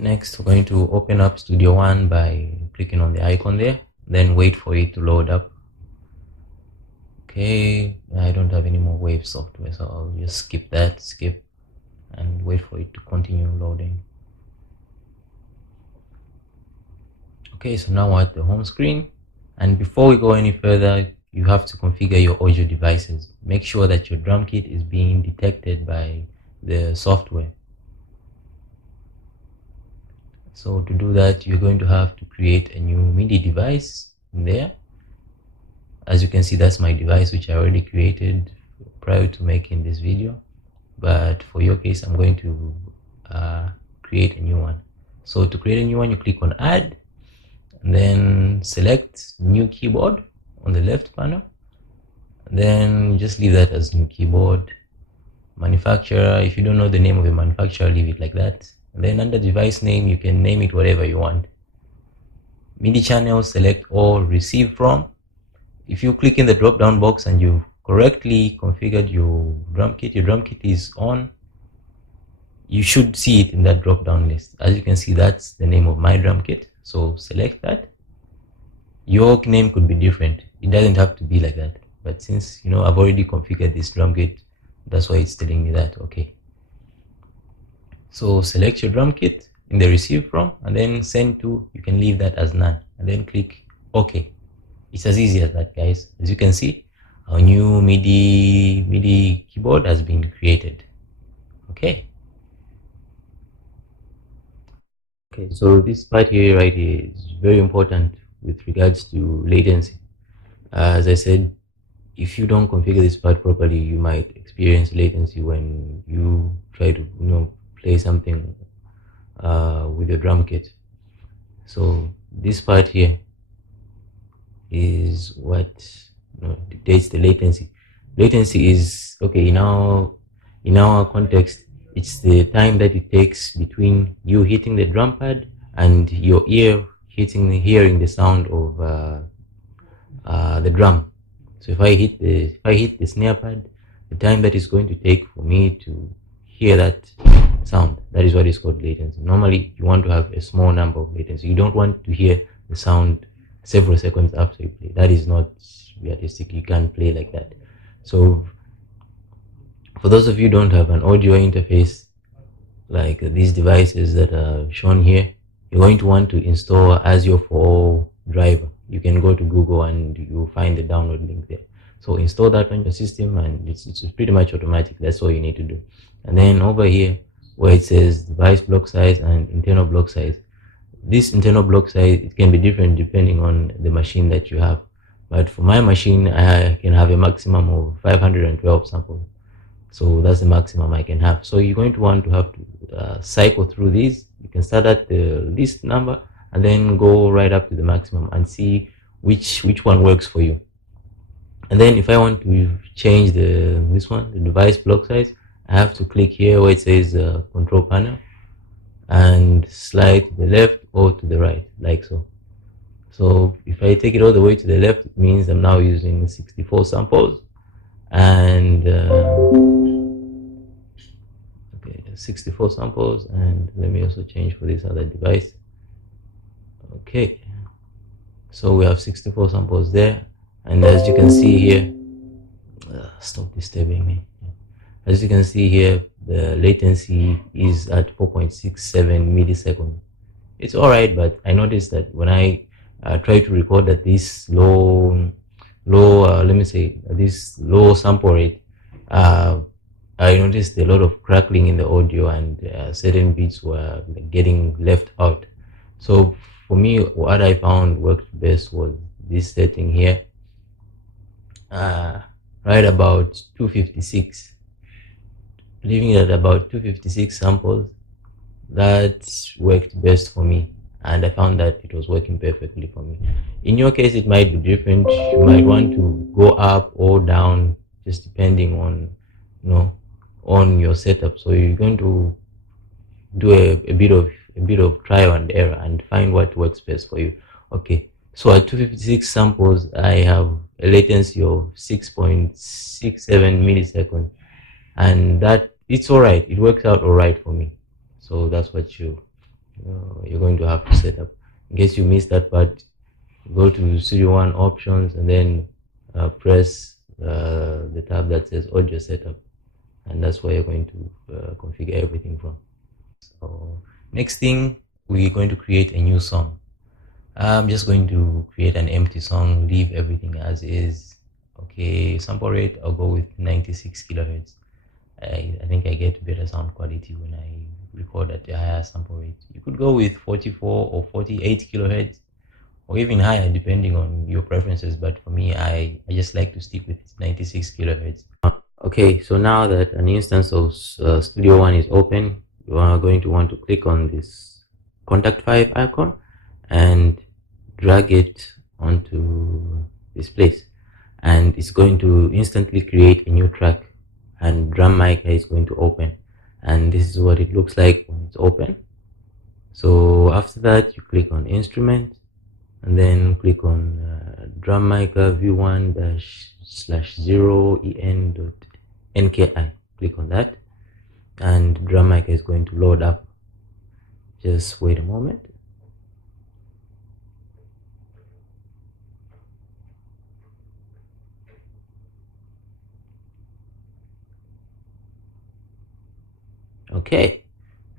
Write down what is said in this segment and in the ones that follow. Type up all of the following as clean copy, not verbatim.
Next, we're going to open up Studio One by clicking on the icon there, then wait for it to load up. Okay, I don't have any more wave software, so I'll just skip, and wait for it to continue loading. Okay, so now we're at the home screen, and before we go any further, you have to configure your audio devices. Make sure that your drum kit is being detected by the software. So to do that, you're going to have to create a new MIDI device in there. As you can see, that's my device which I already created prior to making this video, but for your case I'm going to create a new one. So to create a new one, you click on add and then select new keyboard on the left panel, and then just leave that as new keyboard. Manufacturer, if you don't know the name of the manufacturer, leave it like that. And then under device name, you can name it whatever you want. MIDI channel, select all, receive from. If you click in the drop down box and you correctly configured your drum kit is on, you should see it in that drop down list. As you can see, that's the name of my drum kit, so select that. Your name could be different, it doesn't have to be like that, but since I've already configured this drum kit, that's why it's telling me that. Okay, so select your drum kit in the receive from and then send to. You can leave that as none and then click OK. It's as easy as that, guys. As you can see, our new MIDI keyboard has been created. Okay, so this part here right here is very important with regards to latency. As I said, if you don't configure this part properly, you might experience latency when you try to play something with your drum kit. So this part here is what dictates the latency. Latency is, okay, in our context, it's the time that it takes between you hitting the drum pad and your ear hearing the sound of the drum. So if I hit the snare pad, the time that is going to take for me to hear that sound, that is what is called latency. Normally you want to have a small number of latency. You don't want to hear the sound several seconds after you play. That is not realistic. You can't play like that. So for those of you who don't have an audio interface like these devices that are shown here, you're going to want to install Azure for All driver. You can go to Google and you'll find the download link there. So install that on your system and it's pretty much automatic. That's all you need to do. And then over here where it says device block size and internal block size, this internal block size, it can be different depending on the machine that you have, but for my machine I can have a maximum of 512 samples. So that's the maximum I can have. So you're going to want to have to cycle through these. You can start at the least number and then go right up to the maximum and see which one works for you. And then if I want to change the device block size, I have to click here where it says control panel and slide to the left or to the right, like so. So if I take it all the way to the left, it means I'm now using 64 samples, and 64 samples. And let me also change for this other device. Okay, so we have 64 samples there, and as you can see here, stop disturbing me. As you can see here, the latency is at 4.67 milliseconds. It's all right, but I noticed that when I try to record at this low sample rate, I noticed a lot of crackling in the audio and certain beats were getting left out. So for me, what I found worked best was this setting here, right about 256. Leaving it at about 256 samples, that worked best for me, and I found that it was working perfectly for me. In your case, it might be different. You might want to go up or down, just depending on on your setup. So you're going to do a bit of trial and error and find what works best for you. Okay, so at 256 samples, I have a latency of 6.67 milliseconds, and that it's all right. It works out all right for me. So that's what you you're going to have to set up. In case you missed that part, go to Studio One options and then press the tab that says audio setup, and that's where you're going to configure everything from. So next thing, we're going to create a new song. I'm just going to create an empty song, leave everything as is. Okay, sample rate, I'll go with 96 kilohertz. I think I get better sound quality when I record at a higher sample rate. You could go with 44 or 48 kilohertz or even higher depending on your preferences, but for me, I just like to stick with 96 kilohertz. Okay, so now that an instance of Studio One is open, you are going to want to click on this contact 5 icon and drag it onto this place, and it's going to instantly create a new track, and drum mic is going to open, and this is what it looks like when it's open. So after that, you click on instrument and then click on drum mica v1-/0en.nki. Click on that and drum mica is going to load up. Just wait a moment. Okay,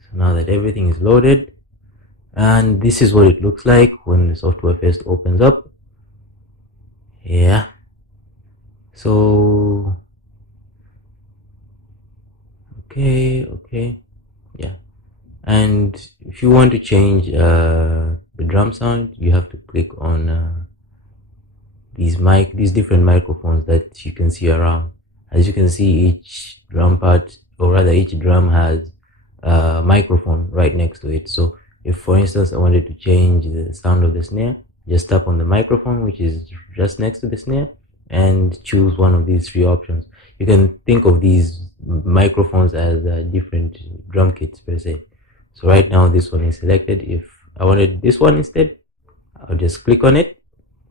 so now that everything is loaded, and this is what it looks like when the software first opens up. Yeah, so okay, yeah. And if you want to change the drum sound, you have to click on these different microphones that you can see around. As you can see, each drum part, or rather each drum, has a microphone right next to it. So if, for instance, I wanted to change the sound of the snare, just tap on the microphone which is just next to the snare and choose one of these three options. You can think of these microphones as different drum kits per se. So right now this one is selected. If I wanted this one instead, I'll just click on it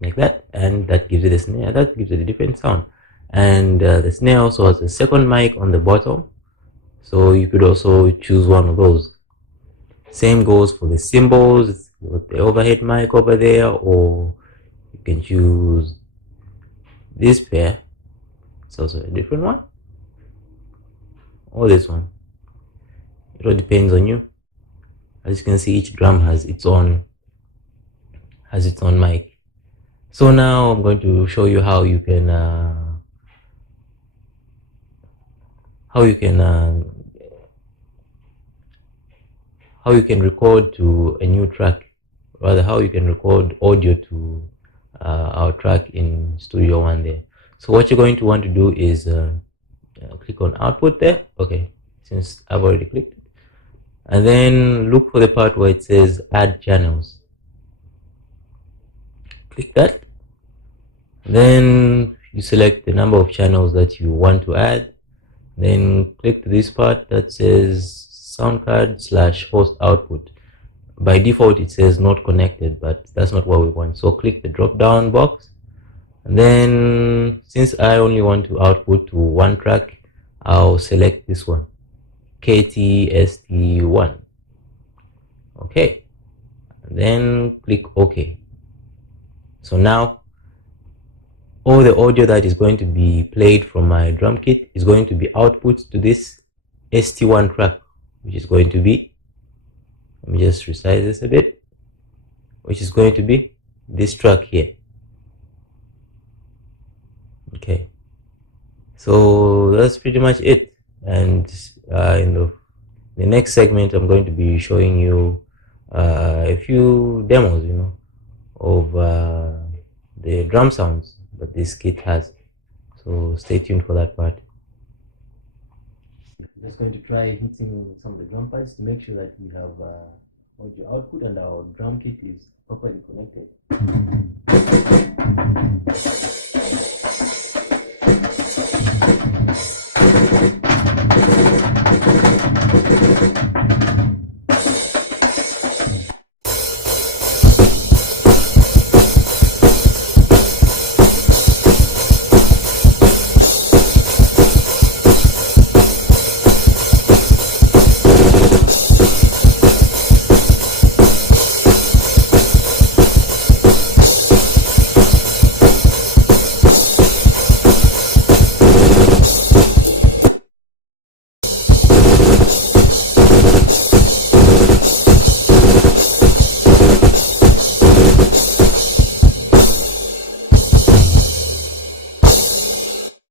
like that, and that gives it the snare. That gives it a different sound. And the snare also has a second mic on the bottom, so you could also choose one of those. Same goes for the cymbals with the overhead mic over there, or you can choose this pair. It's also a different one, or this one. It all depends on you. As you can see, each drum has its own mic. So now I'm going to show you how you can record to a new track, rather how you can record audio to our track in Studio One there. So what you're going to want to do is click on output there. Okay, since I've already clicked it, and then look for the part where it says add channels. Click that, then you select the number of channels that you want to add, then click this part that says sound card / host output. By default it says not connected, but that's not what we want. So click the drop down box, and then since I only want to output to one track, I'll select this one, KTST1. Okay, and then click OK. So now all the audio that is going to be played from my drum kit is going to be output to this ST1 track, which is going to be, let me just resize this a bit, which is going to be this track here. Okay, so that's pretty much it. And in the next segment, I'm going to be showing you a few demos, of the drum sounds that this kit has. So stay tuned for that part. I'm just going to try hitting some of the drum pads to make sure that we have audio output and our drum kit is properly connected.